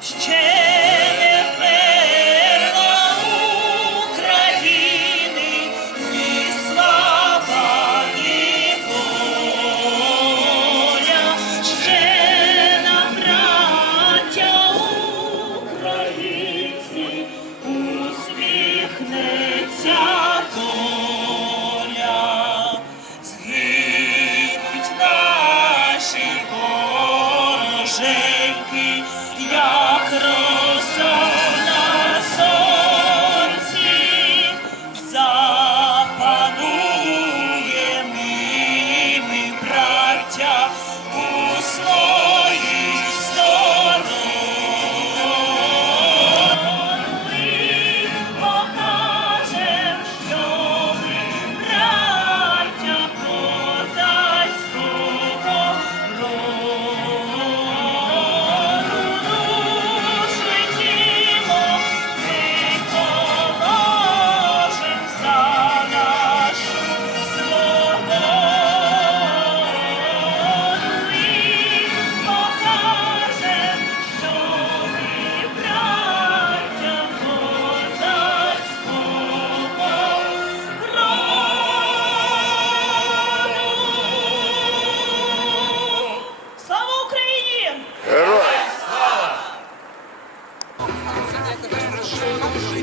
Change.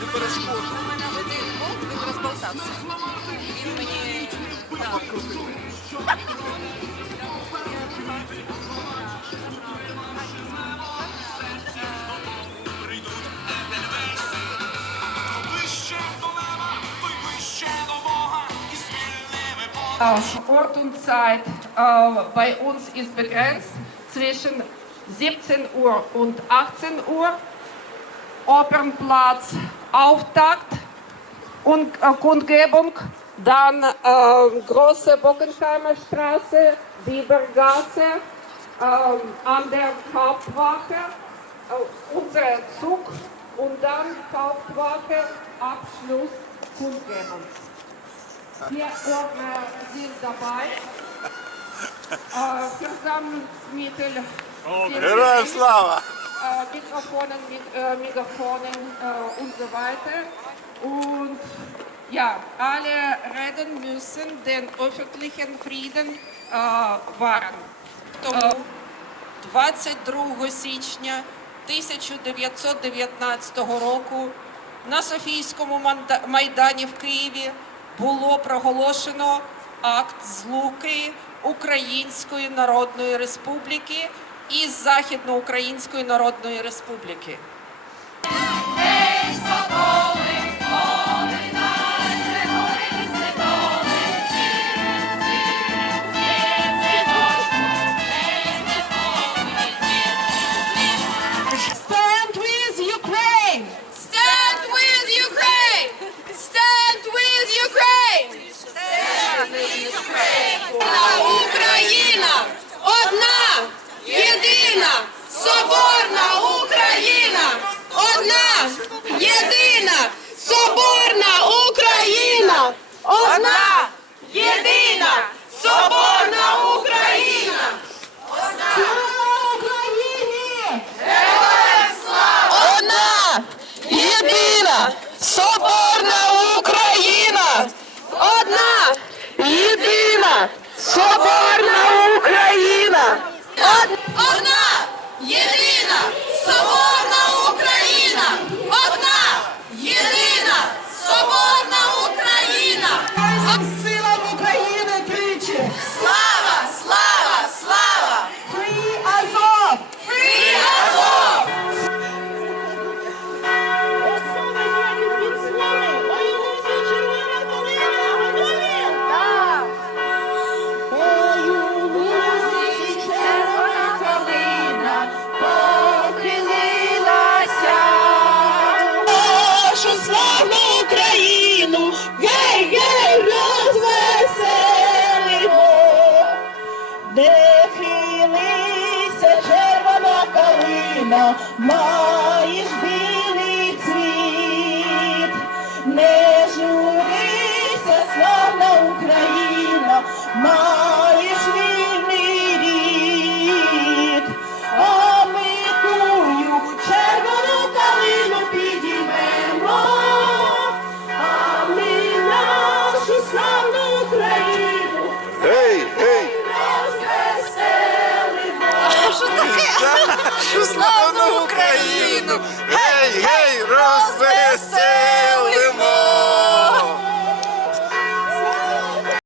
Не перешкоджу. У мене один вовк, він розболтався. Він мені так. Äh, Ort und Zeit äh, bei uns ist begrenzt zwischen 17 Uhr und 18 Uhr. Opernplatz Auftakt und äh, Kundgebung. Dann äh, große Bockenheimer Straße, Biebergasse, äh, an der Hauptwache, äh, unser Zug und dann Hauptwache, Abschluss Kundgebung. Vier Ordner sind dabei. Äh, Versammlungsmittel. Героям слава! Mikrofonen, Megafonen und so weiter. Und ja, alle reden müssen den öffentlichen Frieden äh, wahren. Тому 22 січня 1919 року на Софійському майдані в Києві було проголошено акт злуки Української Народної Республіки із Західноукраїнської Народної Республіки. Соборна Україна! Одна єдина соборна! маєш білий цвіт, не журися, славна Україна, маєш вільний рід, а ми тую червону калину підіймемо, а ми нашу славну Україну. Гей, гей! Що таке? Що Hey, hey.